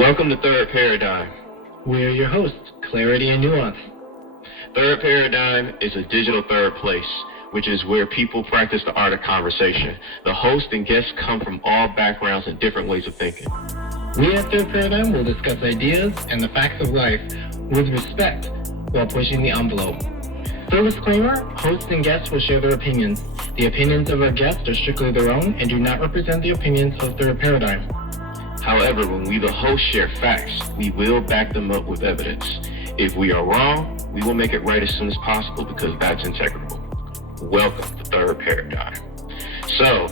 Welcome to Third Paradigm. We're your hosts, Clarity and Nuance. Third Paradigm is a digital third place, which is where people practice the art of conversation. The host and guests come from all backgrounds and different ways of thinking. We at Third Paradigm will discuss ideas and the facts of life with respect while pushing the envelope. Full disclaimer, hosts and guests will share their opinions. The opinions of our guests are strictly their own and do not represent the opinions of Third Paradigm. However, when we, the hosts, share facts, we will back them up with evidence. If we are wrong, we will make it right as soon as possible because that's integral. Welcome to Third Paradigm. So,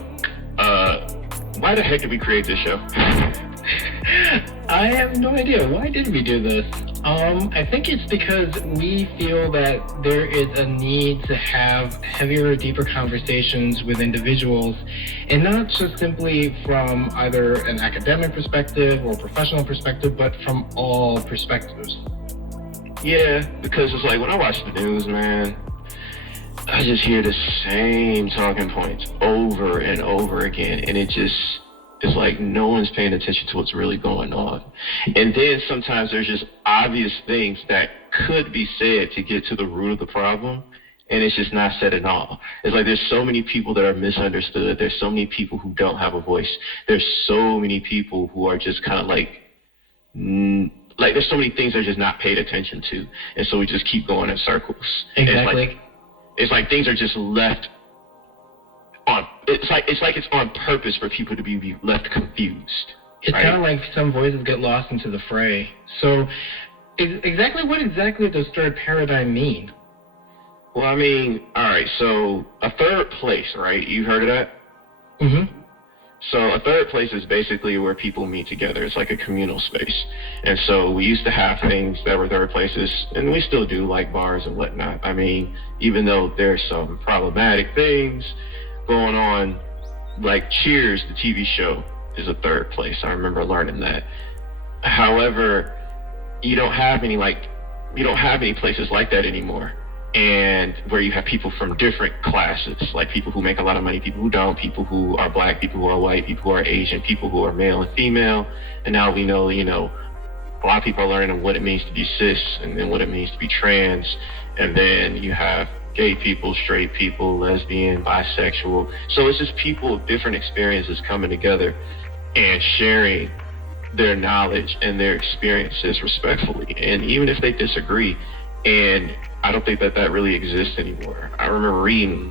why the heck did we create this show? I have no idea. Why did we do this? I think it's because we feel that there is a need to have heavier, deeper conversations with individuals, and not just simply from either an academic perspective or professional perspective, but from all perspectives. Yeah, because it's like when I watch the news, man, I just hear the same talking points over and over again, and it's like no one's paying attention to what's really going on. And then sometimes there's just obvious things that could be said to get to the root of the problem, and it's just not said at all. It's like there's so many people that are misunderstood. There's so many people who don't have a voice. There's so many people who are just kind of like there's so many things that are just not paid attention to. And so we just keep going in circles. Exactly. It's like things are just left on. It's like it's on purpose for people to be left confused. It's right? kind of like some voices get lost into the fray. So, what exactly does third paradigm mean? Well, I mean, all right. So a third place, right? You've heard of that? Mm-hmm. So a third place is basically where people meet together. It's like a communal space. And so we used to have things that were third places, and we still do, like bars and whatnot. I mean, even though there's some problematic things going on, like Cheers, the TV show, is a third place. I remember learning that. However, you don't have any places like that anymore. And where you have people from different classes, like people who make a lot of money, people who don't, people who are black, people who are white, people who are Asian, people who are male and female. And now we know, a lot of people are learning what it means to be cis and then what it means to be trans. And then you have gay people, straight people, lesbian, bisexual. So it's just people with different experiences coming together and sharing their knowledge and their experiences respectfully. And even if they disagree, and I don't think that really exists anymore. I remember reading,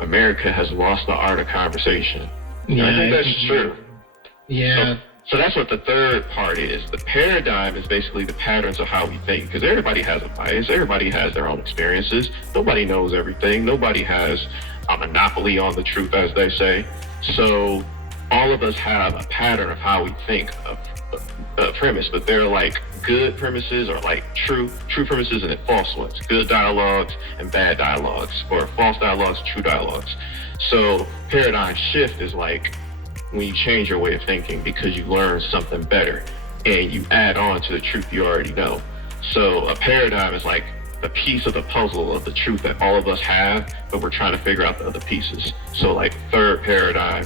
America has lost the art of conversation. Yeah, I think that's true. Yeah. So that's what the third part is. The paradigm is basically the patterns of how we think, because everybody has a bias. Everybody has their own experiences. Nobody knows everything. Nobody has a monopoly on the truth, as they say. So all of us have a pattern of how we think of a premise, but they're like good premises or like true premises and false ones, good dialogues and bad dialogues, or false dialogues, true dialogues. So paradigm shift is like when you change your way of thinking because you learn something better and you add on to the truth you already know. So a paradigm is like a piece of the puzzle of the truth that all of us have, but we're trying to figure out the other pieces. So like third paradigm,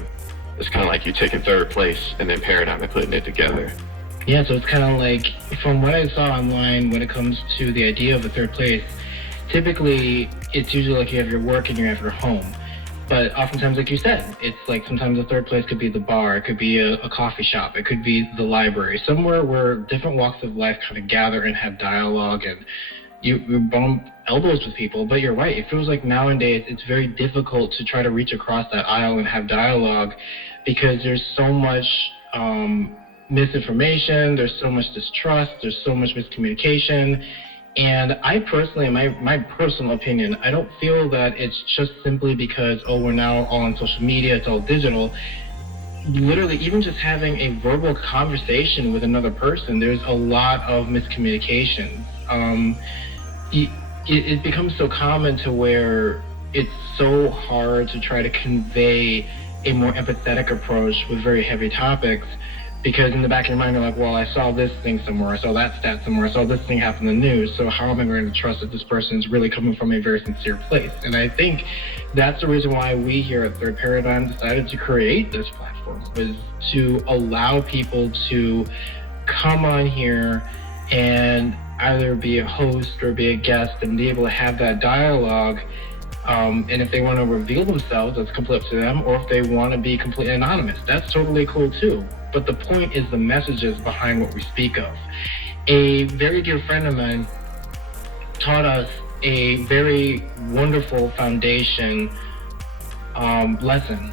it's kind of like you're taking third place and then paradigm and putting it together. Yeah, so it's kind of like, from what I saw online when it comes to the idea of a third place, typically it's usually like you have your work and you have your home. But oftentimes, like you said, it's like sometimes the third place could be the bar, it could be a coffee shop, it could be the library, somewhere where different walks of life kind of gather and have dialogue, and you bump elbows with people. But you're right, it feels like nowadays it's very difficult to try to reach across that aisle and have dialogue because there's so much misinformation, there's so much distrust, there's so much miscommunication. And I personally, my personal opinion, I don't feel that it's just simply because, we're now all on social media, it's all digital. Literally, even just having a verbal conversation with another person, there's a lot of miscommunication. It becomes so common to where it's so hard to try to convey a more empathetic approach with very heavy topics, because in the back of your mind you're like, well, I saw this thing somewhere, I saw that stat somewhere, I saw this thing happen in the news, so how am I going to trust that this person is really coming from a very sincere place? And I think that's the reason why we here at Third Paradigm decided to create this platform, was to allow people to come on here and either be a host or be a guest and be able to have that dialogue. And if they want to reveal themselves, that's completely up to them. Or if they want to be completely anonymous, that's totally cool too. But the point is the messages behind what we speak of. A very dear friend of mine taught us a very wonderful foundation lesson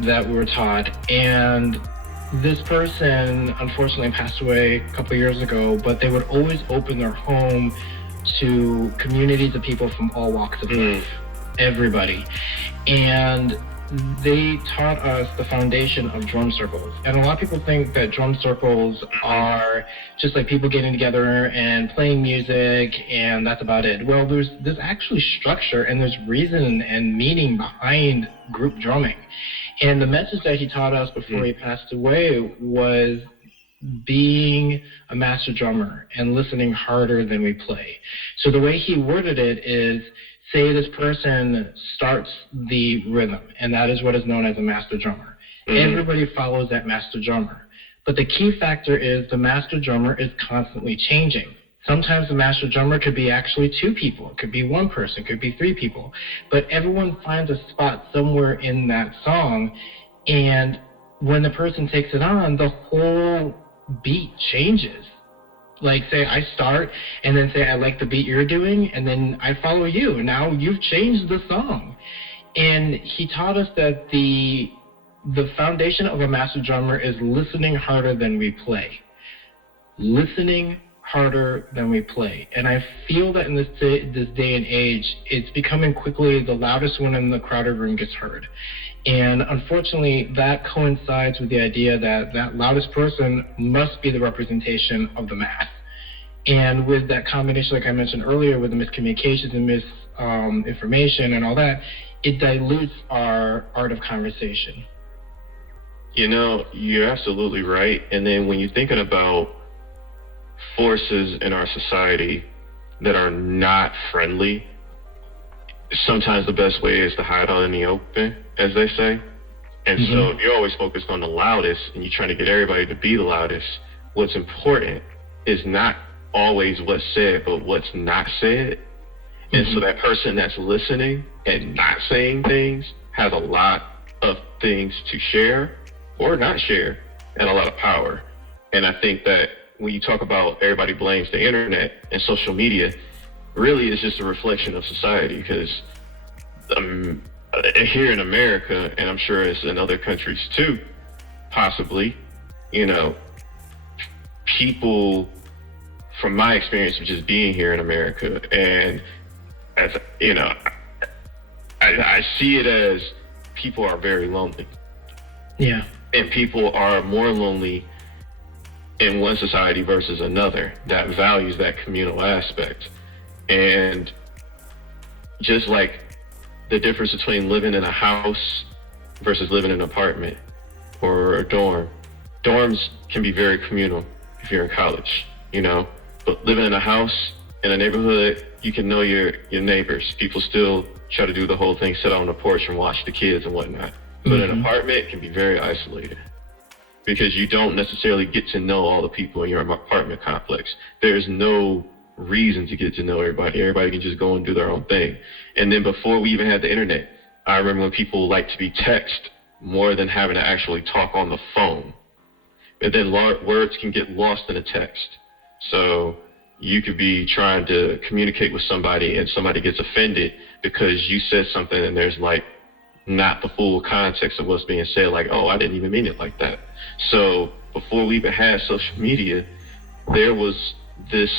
that we were taught. And this person unfortunately passed away a couple of years ago, but they would always open their home to communities of people from all walks of life, everybody. And they taught us the foundation of drum circles. And a lot of people think that drum circles are just like people getting together and playing music and that's about it. Well, there's actually structure and there's reason and meaning behind group drumming. And the message that he taught us before he passed away was being a master drummer and listening harder than we play. So the way he worded it is, say this person starts the rhythm, and that is what is known as a master drummer. Everybody follows that master drummer. But the key factor is the master drummer is constantly changing. Sometimes the master drummer could be actually two people. It could be one person, it could be three people. But everyone finds a spot somewhere in that song, and when the person takes it on, the whole beat changes. Like, say I start, and then say I like the beat you're doing, and then I follow you. Now you've changed the song. And he taught us that the foundation of a master drummer is listening harder than we play. Listening harder than we play. And I feel that in this day and age, it's becoming quickly the loudest one in the crowded room gets heard. And unfortunately, that coincides with the idea that that loudest person must be the representation of the mass. And with that combination, like I mentioned earlier, with the miscommunications and misinformation and all that, it dilutes our art of conversation. You know, you're absolutely right. And then when you're thinking about forces in our society that are not friendly, sometimes the best way is to hide out in the open, as they say. And so if you're always focused on the loudest and you're trying to get everybody to be the loudest, what's important is not always what's said, but what's not said. And so that person that's listening and not saying things has a lot of things to share or not share and a lot of power. And I think that when you talk about everybody blames the internet and social media, really it's just a reflection of society, because here in America, and I'm sure it's in other countries too, possibly, you know, people, from my experience of just being here in America, and as you know, I see it as people are very lonely. Yeah. And people are more lonely in one society versus another that values that communal aspect. And just like the difference between living in a house versus living in an apartment or a dorm, dorms can be very communal if you're in college, you know, but living in a house in a neighborhood, you can know your neighbors. People still try to do the whole thing, sit on the porch and watch the kids and whatnot. But an apartment can be very isolated, because you don't necessarily get to know all the people in your apartment complex. There's no reason to get to know everybody. Everybody can just go and do their own thing. And then before we even had the internet, I remember when people liked to be text more than having to actually talk on the phone. But then words can get lost in a text. So you could be trying to communicate with somebody and somebody gets offended because you said something and there's like not the full context of what's being said, like, oh, I didn't even mean it like that. So before we even had social media, there was this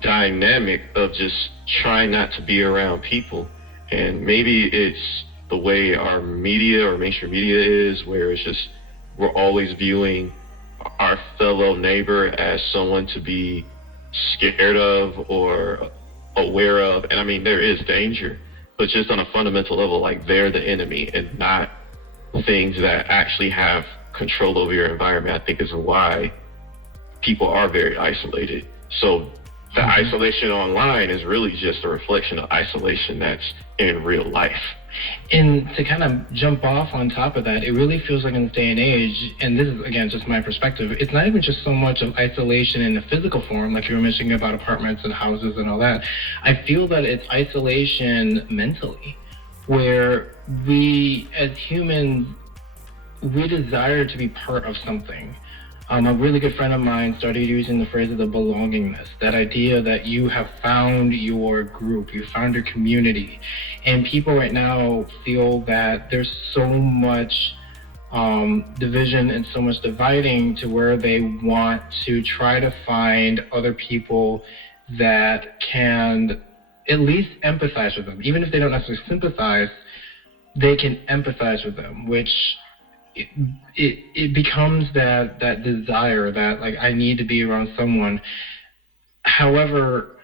dynamic of just trying not to be around people. And maybe it's the way our media or mainstream media is, where it's just we're always viewing our fellow neighbor as someone to be scared of or aware of. And I mean, there is danger, but just on a fundamental level, like, they're the enemy and not things that actually have control over your environment, I think is why people are very isolated. So the isolation online is really just a reflection of isolation that's in real life. And to kind of jump off on top of that, it really feels like in this day and age, and this is, again, just my perspective, it's not even just so much of isolation in the physical form, like you were mentioning about apartments and houses and all that. I feel that it's isolation mentally, where we, as humans, we desire to be part of something. A really good friend of mine started using the phrase of the belongingness, that idea that you have found your group, you found your community. And people right now feel that there's so much division and so much dividing to where they want to try to find other people that can at least empathize with them. Even if they don't necessarily sympathize, they can empathize with them, which it becomes that desire that, like, I need to be around someone. However,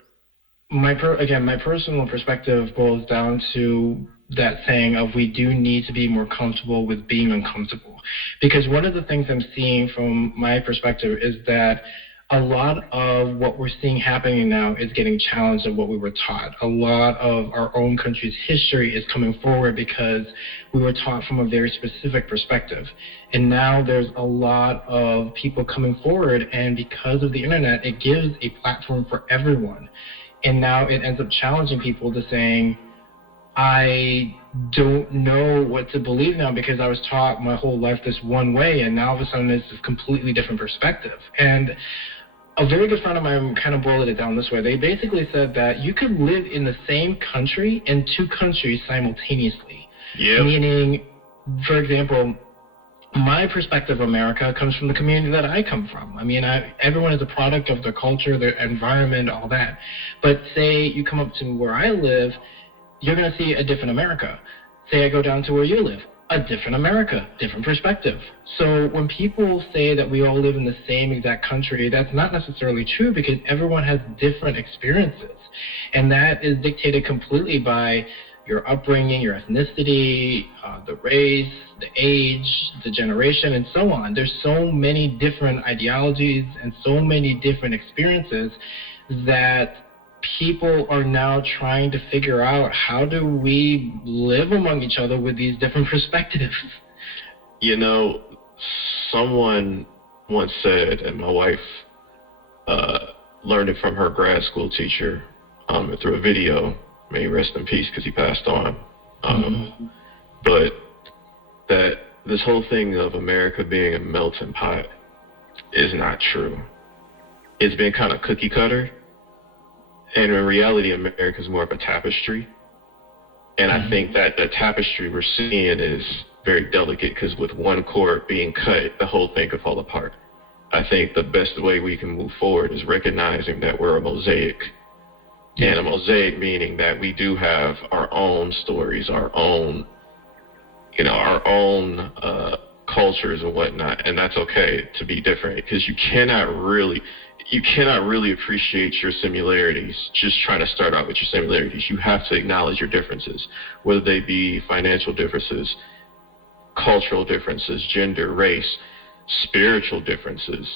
my personal perspective boils down to that saying of we do need to be more comfortable with being uncomfortable. Because one of the things I'm seeing from my perspective is that a lot of what we're seeing happening now is getting challenged of what we were taught. A lot of our own country's history is coming forward because we were taught from a very specific perspective. And now there's a lot of people coming forward, and because of the internet, it gives a platform for everyone. And now it ends up challenging people to saying, I don't know what to believe now because I was taught my whole life this one way, and now all of a sudden it's this completely different perspective. And a very good friend of mine kind of boiled it down this way. They basically said that you could live in the same country in two countries simultaneously. Yep. Meaning, for example, my perspective of America comes from the community that I come from. I mean, everyone is a product of their culture, their environment, all that. But say you come up to where I live, you're going to see a different America. Say I go down to where you live, a different America, different perspective. So when people say that we all live in the same exact country, that's not necessarily true because everyone has different experiences. And that is dictated completely by your upbringing, your ethnicity, the race, the age, the generation, and so on. There's so many different ideologies and so many different experiences that people are now trying to figure out, how do we live among each other with these different perspectives? You know, someone once said, and my wife learned it from her grad school teacher through a video. May he rest in peace because he passed on. But that this whole thing of America being a melting pot is not true. It's been kind of cookie cutter. And in reality, America is more of a tapestry. And I think that the tapestry we're seeing is very delicate because with one cord being cut, the whole thing could fall apart. I think the best way we can move forward is recognizing that we're a mosaic. And a mosaic meaning that we do have our own stories, our own, our own cultures and whatnot. And that's okay to be different because you cannot really appreciate your similarities just trying to start out with your similarities. You have to acknowledge your differences, whether they be financial differences, cultural differences, gender, race, spiritual differences,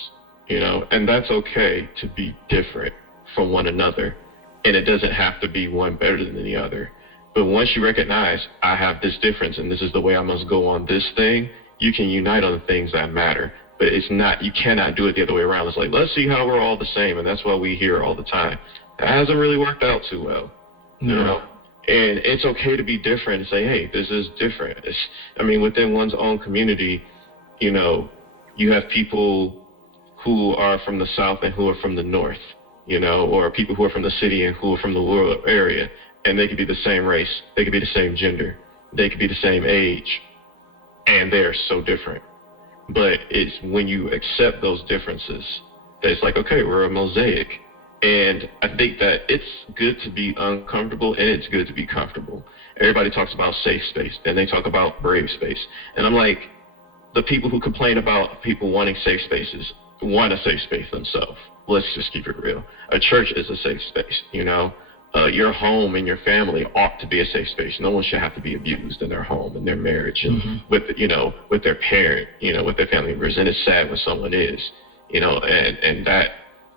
and that's okay to be different from one another. And it doesn't have to be one better than the other. But once you recognize, I have this difference and this is the way I must go on this thing, you can unite on the things that matter. But you cannot do it the other way around. It's like, let's see how we're all the same. And that's what we hear all the time. That hasn't really worked out too well. No. And it's okay to be different and say, hey, this is different. Within one's own community, you have people who are from the South and who are from the North, or people who are from the city and who are from the rural area. And they could be the same race. They could be the same gender. They could be the same age. And they're so different. But it's when you accept those differences that it's like, okay, we're a mosaic. And I think that it's good to be uncomfortable and it's good to be comfortable. Everybody talks about safe space, then they talk about brave space. And I'm like, the people who complain about people wanting safe spaces want a safe space themselves. Let's just keep it real. A church is a safe space, Your home and your family ought to be a safe space. No one should have to be abused in their home and their marriage and with their parent, with their family members. And it's sad when someone is, and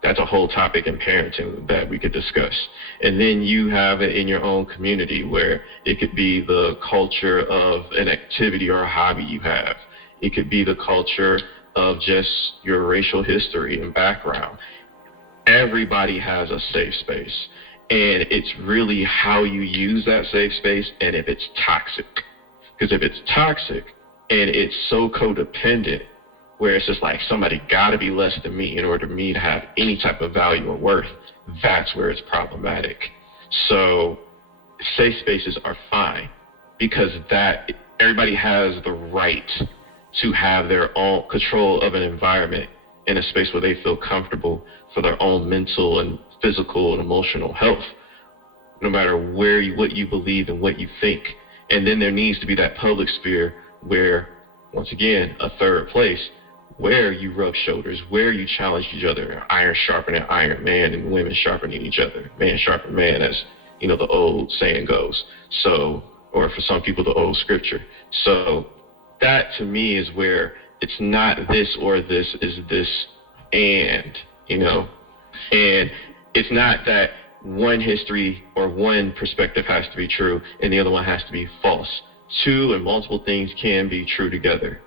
That's a whole topic in parenting that we could discuss. And then you have it in your own community where it could be the culture of an activity or a hobby you have. It could be the culture of just your racial history and background. Everybody has a safe space. And it's really how you use that safe space and if it's toxic. Because if it's toxic and it's so codependent, where it's just like somebody got to be less than me in order for me to have any type of value or worth, that's where it's problematic. So safe spaces are fine because that everybody has the right to have their own control of an environment in a space where they feel comfortable for their own mental and physical and emotional health, no matter what you believe and what you think. And then there needs to be that public sphere where, once again, a third place, where you rub shoulders, where you challenge each other, iron sharpening iron, man and women sharpening each other, man sharpen man, as the old saying goes. So, or for some people, the old scripture. So that to me is where it's not this or this, is this and it's not that one history or one perspective has to be true and the other one has to be false. Two and multiple things can be true together.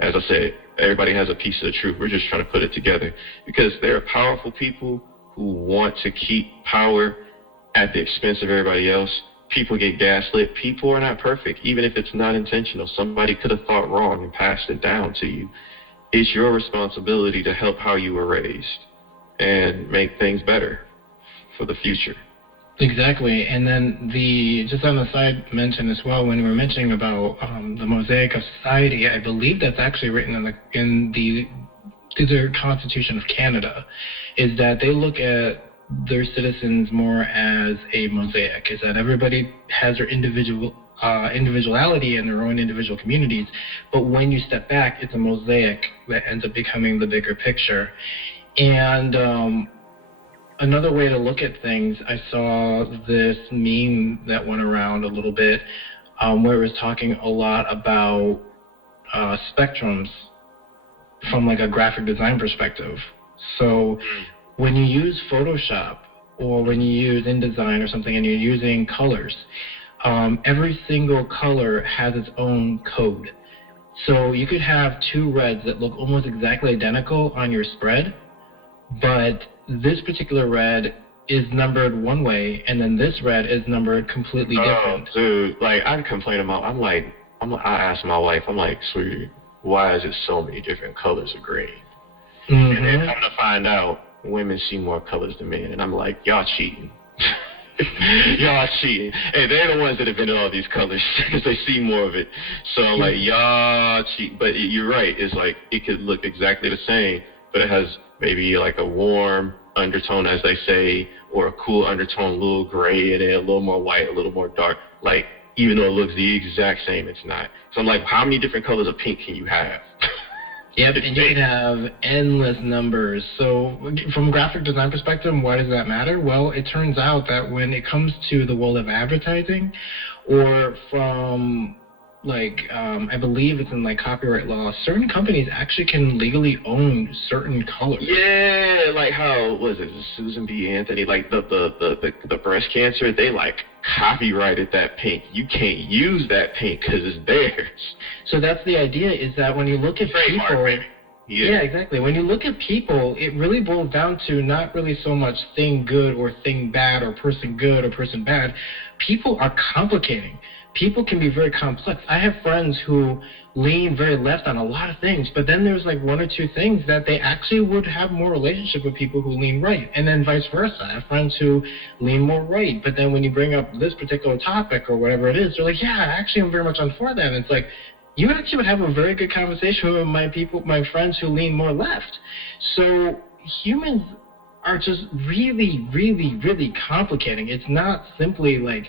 As I said, everybody has a piece of the truth. We're just trying to put it together because there are powerful people who want to keep power at the expense of everybody else. People get gaslit. People are not perfect, even if it's not intentional. Somebody could have thought wrong and passed it down to you. It's your responsibility to help how you were raised and make things better for the future. Exactly. And then just on the side mention as well, when we were mentioning about the mosaic of society, I believe that's actually written in the Constitution of Canada, is that they look at their citizens more as a mosaic, is that everybody has their individuality in their own individual communities, but when you step back, it's a mosaic that ends up becoming the bigger picture. And another way to look at things, I saw this meme that went around a little bit where it was talking a lot about spectrums from like a graphic design perspective. So when you use Photoshop or when you use InDesign or something and you're using colors, every single color has its own code. So you could have two reds that look almost exactly identical on your spread, but this particular red is numbered one way, and then this red is numbered completely different. Oh, dude, like I complain about. I ask my wife, I'm like, sweetie, why is it so many different colors of green? Mm-hmm. And then come to find out, women see more colors than men, and I'm like, y'all cheating. Y'all cheating. Hey, they're the ones that invented all these colors because they see more of it. So I'm like, y'all cheat. But you're right. It's like it could look exactly the same, but it has maybe like a warm undertone, as they say, or a cool undertone, a little gray in it, a little more white, a little more dark. Like, even though it looks the exact same, it's not. So I'm like, how many different colors of pink can you have? Yep, and you can have endless numbers. So from a graphic design perspective, why does that matter? Well, it turns out that when it comes to the world of advertising, or from I believe it's in like copyright law, certain companies actually can legally own certain colors. Yeah, like how was it Susan B. Anthony, like the breast cancer, they like copyrighted that pink. You can't use that pink because it's theirs. So that's the idea, is that when you look at people, yeah, exactly. When you look at people, it really boils down to not really so much thing good or thing bad or person good or person bad. People are complicating. People can be very complex. I have friends who lean very left on a lot of things, but then there's like one or two things that they actually would have more relationship with people who lean right, and then vice versa. I have friends who lean more right, but then when you bring up this particular topic or whatever it is, they're like, yeah, actually I'm very much on for that. And it's like, you actually would have a very good conversation with my friends who lean more left. So humans are just really, really, really complicating. It's not simply like,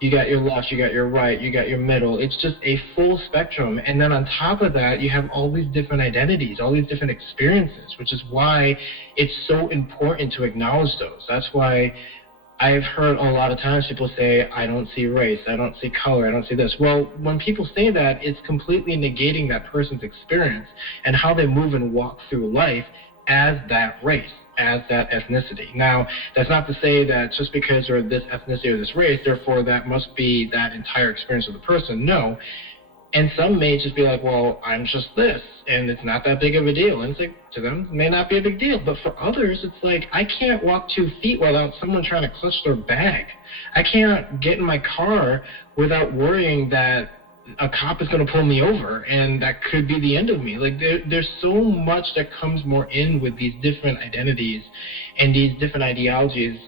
you got your left, you got your right, you got your middle. It's just a full spectrum. And then on top of that, you have all these different identities, all these different experiences, which is why it's so important to acknowledge those. That's why I've heard a lot of times people say, I don't see race, I don't see color, I don't see this. Well, when people say that, it's completely negating that person's experience and how they move and walk through life as that race. as that ethnicity. Now, that's not to say that just because they're this ethnicity or this race, therefore that must be that entire experience of the person. No. And some may just be like, well, I'm just this, and it's not that big of a deal. And it's like, to them, it may not be a big deal. But for others, it's like, I can't walk 2 feet without someone trying to clutch their bag. I can't get in my car without worrying that a cop is going to pull me over, and that could be the end of me. Like, there's so much that comes more in with these different identities and these different ideologies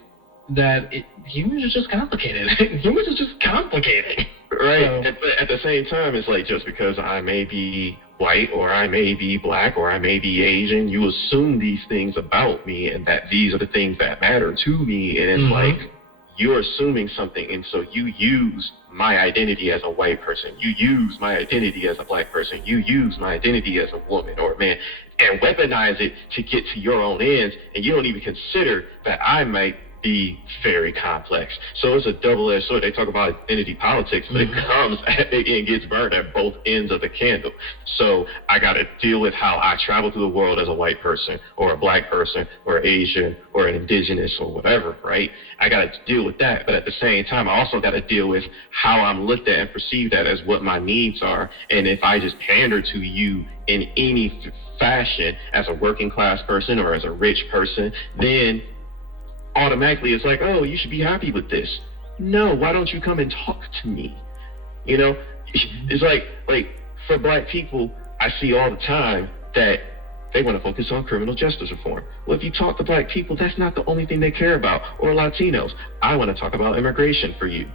that humans are just complicated. Humans are just complicated. Right. So, but at the same time, it's like, just because I may be white or I may be black or I may be Asian, you assume these things about me and that these are the things that matter to me. And it's like, you're assuming something. And so you use my identity as a white person. You use my identity as a black person. You use my identity as a woman or a man and weaponize it to get to your own ends. And you don't even consider that I might be very complex. So it's a double-edged sword. They talk about identity politics, but it comes and gets burned at both ends of the candle. So I got to deal with how I travel through the world as a white person or a black person or Asian or an indigenous or whatever, right? I got to deal with that. But at the same time, I also got to deal with how I'm looked at and perceived at as what my needs are. And if I just pander to you in any fashion as a working class person or as a rich person, then automatically it's like, oh, you should be happy with this. No, why don't you come and talk to me? You know, it's like for black people, I see all the time that they want to focus on criminal justice reform. Well, if you talk to black people, that's not the only thing they care about. Or Latinos, I want to talk about immigration for you.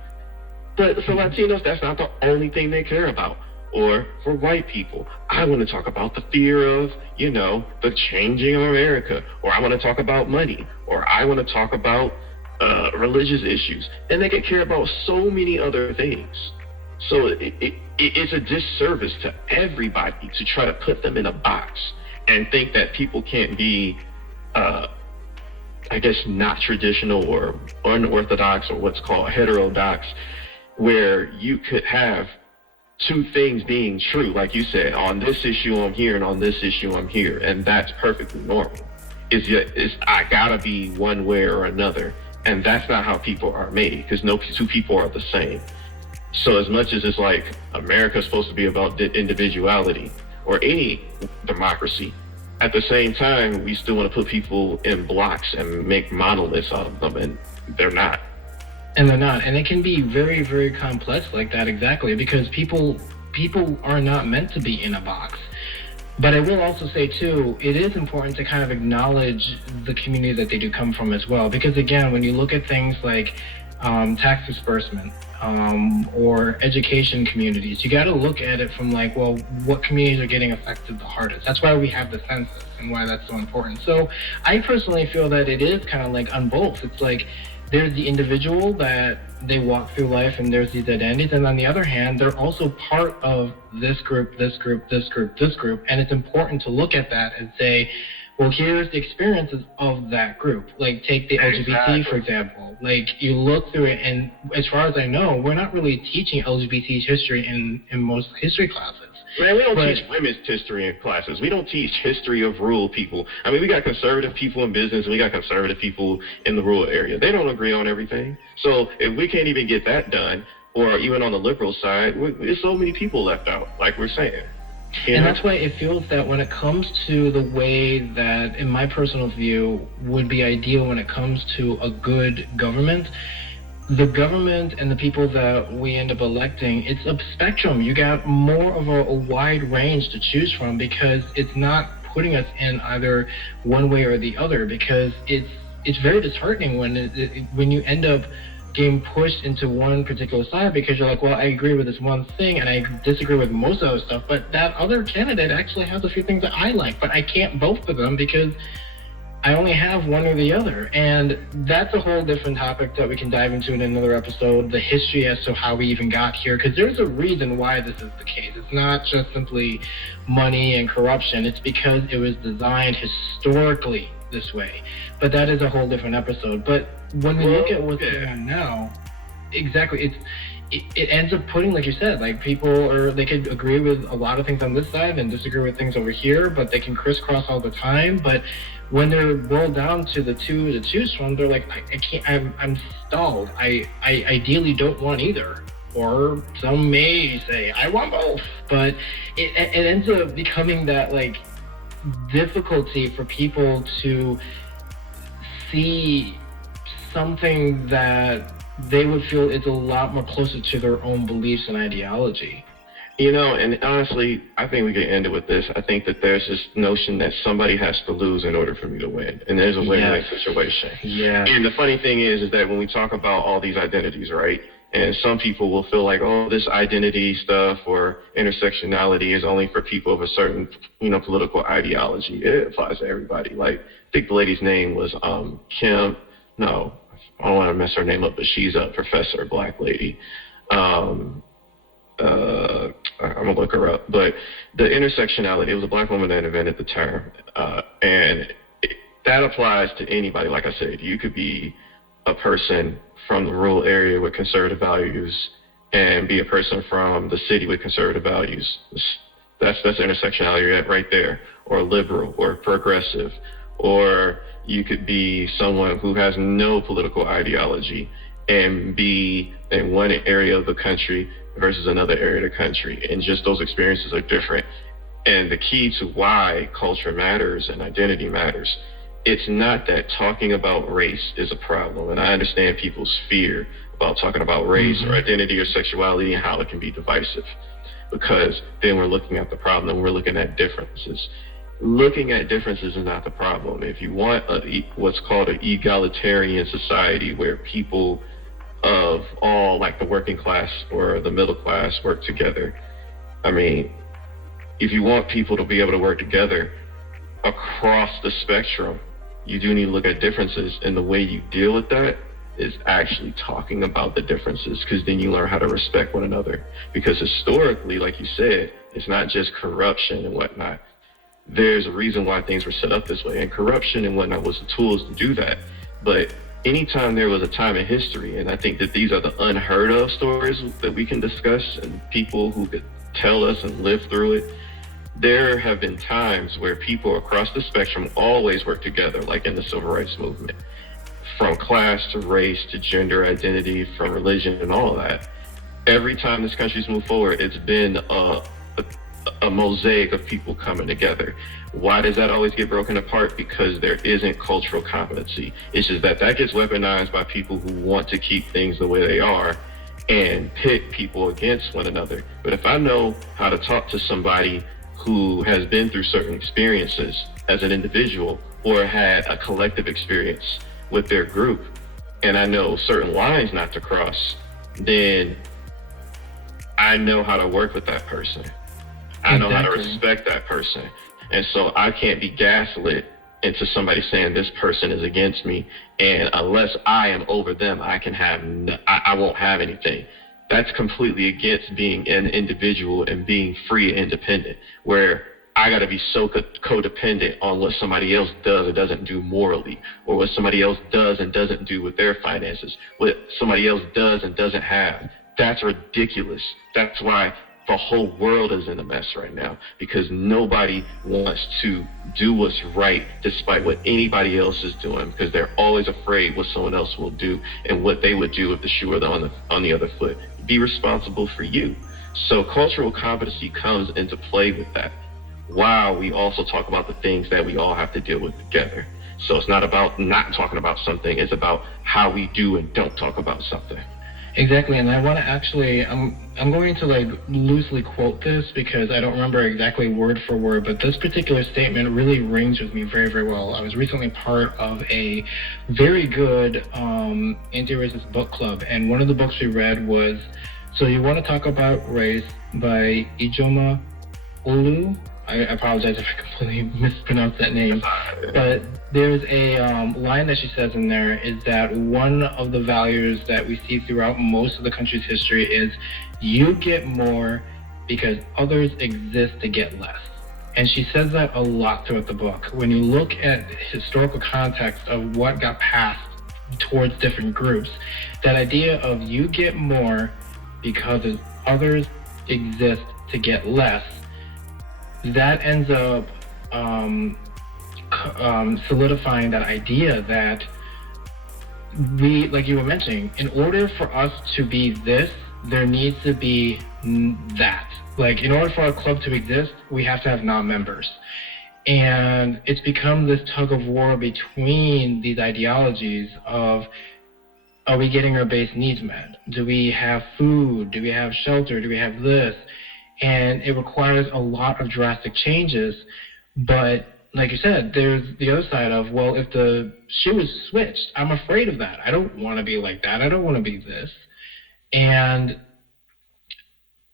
But for Latinos, that's not the only thing they care about. Or for white people, I want to talk about the fear of, you know, the changing of America. Or I want to talk about money. Or I want to talk about religious issues. And they could care about so many other things. So it's a disservice to everybody to try to put them in a box and think that people can't be, I guess, not traditional or unorthodox or what's called heterodox, where you could have two things being true, like you said, on this issue I'm here and on this issue I'm here, and that's perfectly normal. It's I gotta be one way or another, and that's not how people are made, because no two people are the same. So as much as it's like America's supposed to be about individuality, or any democracy, at the same time, we still want to put people in blocks and make monoliths out of them, and they're not. And they're not. And it can be very, very complex like that, exactly, because people are not meant to be in a box. But I will also say, too, it is important to kind of acknowledge the community that they do come from as well. Because, again, when you look at things like tax disbursement or education communities, you got to look at it from like, well, what communities are getting affected the hardest? That's why we have the census and why that's so important. So I personally feel that it is kind of like on both. It's like, there's the individual that they walk through life and there's these identities, and on the other hand, they're also part of this group, this group, this group, this group, and it's important to look at that and say, well, here's the experiences of that group. Like, take the LGBT, for example. Like, you look through it, and as far as I know, we're not really teaching LGBT history in most history classes. Man, we don't teach women's history in classes. We don't teach history of rural people. I mean, we got conservative people in business, and we got conservative people in the rural area. They don't agree on everything. So if we can't even get that done, or even on the liberal side, there's so many people left out, like we're saying. And that's why it feels that when it comes to the way that, in my personal view, would be ideal when it comes to a good government, the government and the people that we end up electing, it's a spectrum. You got more of a wide range to choose from, because it's not putting us in either one way or the other, because it's very disheartening when you end up getting pushed into one particular side, because you're like, well, I agree with this one thing and I disagree with most of the stuff, but that other candidate actually has a few things that I like, but I can't vote for them because I only have one or the other. And that's a whole different topic that we can dive into in another episode, the history as to how we even got here, because there's a reason why this is the case. It's not just simply money and corruption. It's because it was designed historically this way. But that is a whole different episode. But when we look at what's going on now, exactly, it ends up putting, like you said, like they could agree with a lot of things on this side and disagree with things over here, but they can crisscross all the time. But when they're boiled down to the two to choose from, they're like, I can't, I'm stalled. I ideally don't want either. Or some may say, I want both. But it ends up becoming that like difficulty for people to see something that they would feel is a lot more closer to their own beliefs and ideology. You know, and honestly, I think we can end it with this. I think that there's this notion that somebody has to lose in order for me to win. And there's a win-win situation. Yeah. And the funny thing is that when we talk about all these identities, right? And some people will feel like, oh, this identity stuff or intersectionality is only for people of a certain, political ideology. It applies to everybody. Like, I think the lady's name was Kim. No, I don't want to mess her name up, but she's a professor, a black lady. I'm gonna look her up. But the intersectionality, it was a black woman that invented the term, and that applies to anybody. Like I said, you could be a person from the rural area with conservative values and be a person from the city with conservative values. That's intersectionality right there, or liberal, or progressive, or you could be someone who has no political ideology and be in one area of the country versus another area of the country. And just those experiences are different. And the key to why culture matters and identity matters, it's not that talking about race is a problem. And I understand people's fear about talking about race or identity or sexuality and how it can be divisive, because then we're looking at the problem and we're looking at differences. Looking at differences is not the problem. If you want what's called an egalitarian society where people of all, like the working class or the middle class, work together, I mean, if you want people to be able to work together across the spectrum, you do need to look at differences, and the way you deal with that is actually talking about the differences, because then you learn how to respect one another. Because historically, like you said, it's not just corruption and whatnot. There's a reason why things were set up this way, and corruption and whatnot was the tools to do that. But anytime there was a time in history, and I think that these are the unheard of stories that we can discuss and people who could tell us and live through it, there have been times where people across the spectrum always work together, like in the civil rights movement, from class to race to gender identity, from religion and all of that. Every time this country's moved forward, it's been a mosaic of people coming together. Why does that always get broken apart? Because there isn't cultural competency. It's just that gets weaponized by people who want to keep things the way they are and pit people against one another. But if I know how to talk to somebody who has been through certain experiences as an individual or had a collective experience with their group, and I know certain lines not to cross, then I know how to work with that person. I know how to respect that person. And so I can't be gaslit into somebody saying this person is against me, and unless I am over them, I won't have anything. That's completely against being an individual and being free and independent, where I got to be so codependent on what somebody else does or doesn't do morally, or what somebody else does and doesn't do with their finances, what somebody else does and doesn't have. That's ridiculous. That's why the whole world is in a mess right now, because nobody wants to do what's right despite what anybody else is doing, because they're always afraid what someone else will do and what they would do if the shoe were on the other foot. Be responsible for you. So cultural competency comes into play with that, while we also talk about the things that we all have to deal with together. So it's not about not talking about something, it's about how we do and don't talk about something. Exactly, and I want to actually, I'm going to like loosely quote this because I don't remember exactly word for word, but this particular statement really rings with me very, very well. I was recently part of a very good anti-racist book club, and one of the books we read was So You Want to Talk About Race by Ijoma Olu. I apologize if I completely mispronounced that name, but there's a line that she says in there is that one of the values that we see throughout most of the country's history is you get more because others exist to get less. And she says that a lot throughout the book. When you look at historical context of what got passed towards different groups, that idea of you get more because others exist to get less, that ends up solidifying that idea that we, like you were mentioning, in order for us to be this, there needs to be that. Like, in order for our club to exist, we have to have non-members. And it's become this tug of war between these ideologies of, are we getting our base needs met? Do we have food? Do we have shelter? Do we have this? And it requires a lot of drastic changes. But like you said, there's the other side of, well, if the shoe is switched, I'm afraid of that. I don't want to be like that. I don't want to be this. And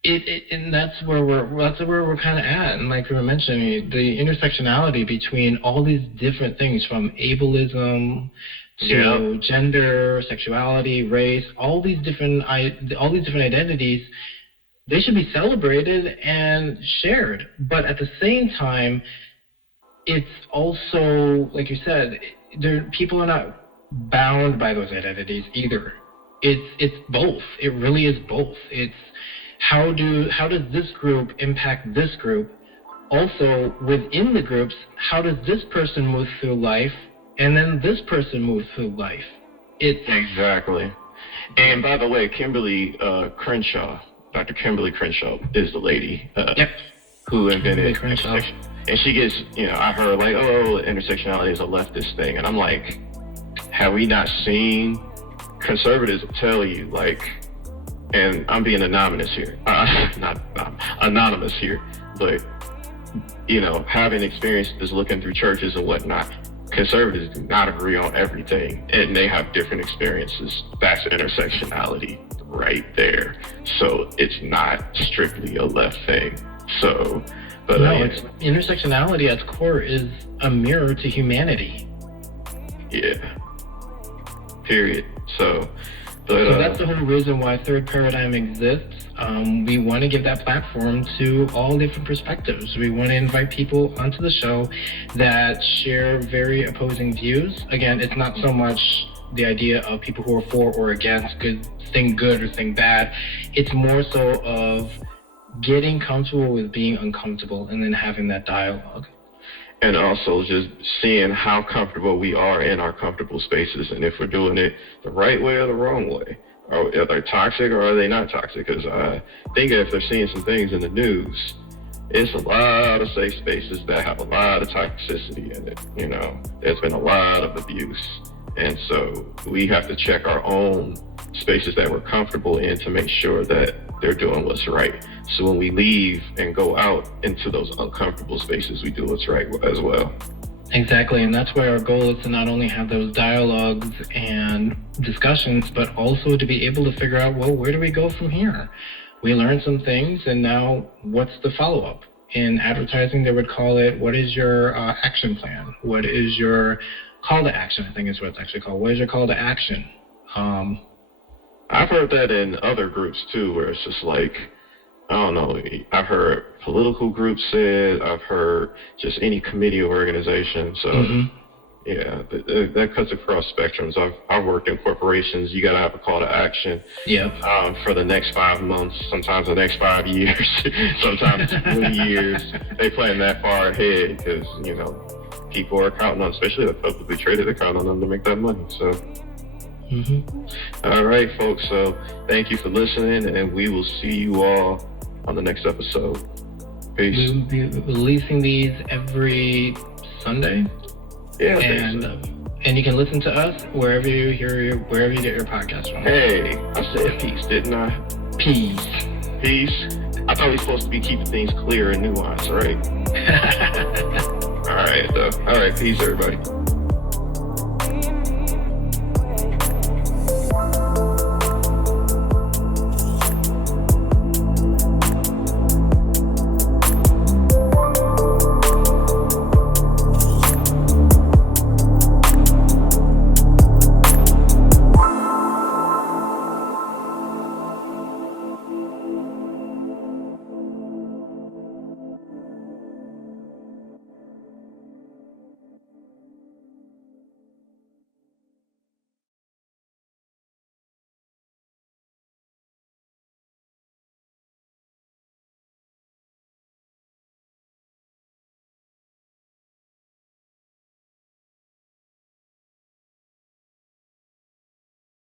and that's where we're kind of at. And like we were mentioning, the intersectionality between all these different things, from ableism to gender, sexuality, race, all these different identities, they should be celebrated and shared. But at the same time, it's also, like you said, people are not bound by those identities either. It's both. It really is both. It's how does this group impact this group? Also, within the groups, how does this person move through life, and then this person moves through life? Exactly. And by the way, Kimberly Crenshaw, Dr. Kimberly Crenshaw is the lady who invented intersection. And she gets, I heard like, oh, intersectionality is a leftist thing. And I'm like, have we not seen conservatives tell you, like, and I'm being anonymous here, not anonymous here, but, having experiences looking through churches and whatnot, conservatives do not agree on everything, and they have different experiences. That's intersectionality right there. So it's not strictly a left thing. So, but it's intersectionality at its core is a mirror to humanity. Yeah. Period. So that's the whole reason why Third Paradigm exists. We want to give that platform to all different perspectives. We want to invite people onto the show that share very opposing views. Again, it's not so much the idea of people who are for or against thing good or thing bad. It's more so of getting comfortable with being uncomfortable and then having that dialogue. And also just seeing how comfortable we are in our comfortable spaces, and if we're doing it the right way or the wrong way. Are they toxic or are they not toxic? Because I think if they're seeing some things in the news, it's a lot of safe spaces that have a lot of toxicity in it. There's been a lot of abuse. And so we have to check our own spaces that we're comfortable in to make sure that they're doing what's right. So when we leave and go out into those uncomfortable spaces, we do what's right as well. Exactly, and that's why our goal is to not only have those dialogues and discussions, but also to be able to figure out, well, where do we go from here? We learned some things, and now what's the follow-up? In advertising, they would call it, what is your action plan? What is your call to action? I think is what it's actually called. What is your call to action? I've heard that in other groups too, where it's just like, I don't know, I've heard political groups say it, I've heard just any committee or organization. So yeah, that cuts across spectrums. I've worked in corporations. You got to have a call to action for the next 5 months, sometimes the next 5 years, sometimes 20 years. They plan that far ahead because, people are counting on, especially the publicly traded, they're counting on them to make that money. So. All right, folks. So thank you for listening, and we will see you all on the next episode. Peace. We'll be releasing these every Sunday. Yeah. And you can listen to us wherever you get your podcast from. Hey, I said peace, didn't I? Peace. I thought we were supposed to be keeping things clear and nuanced, right? All right, though. All right, peace, everybody.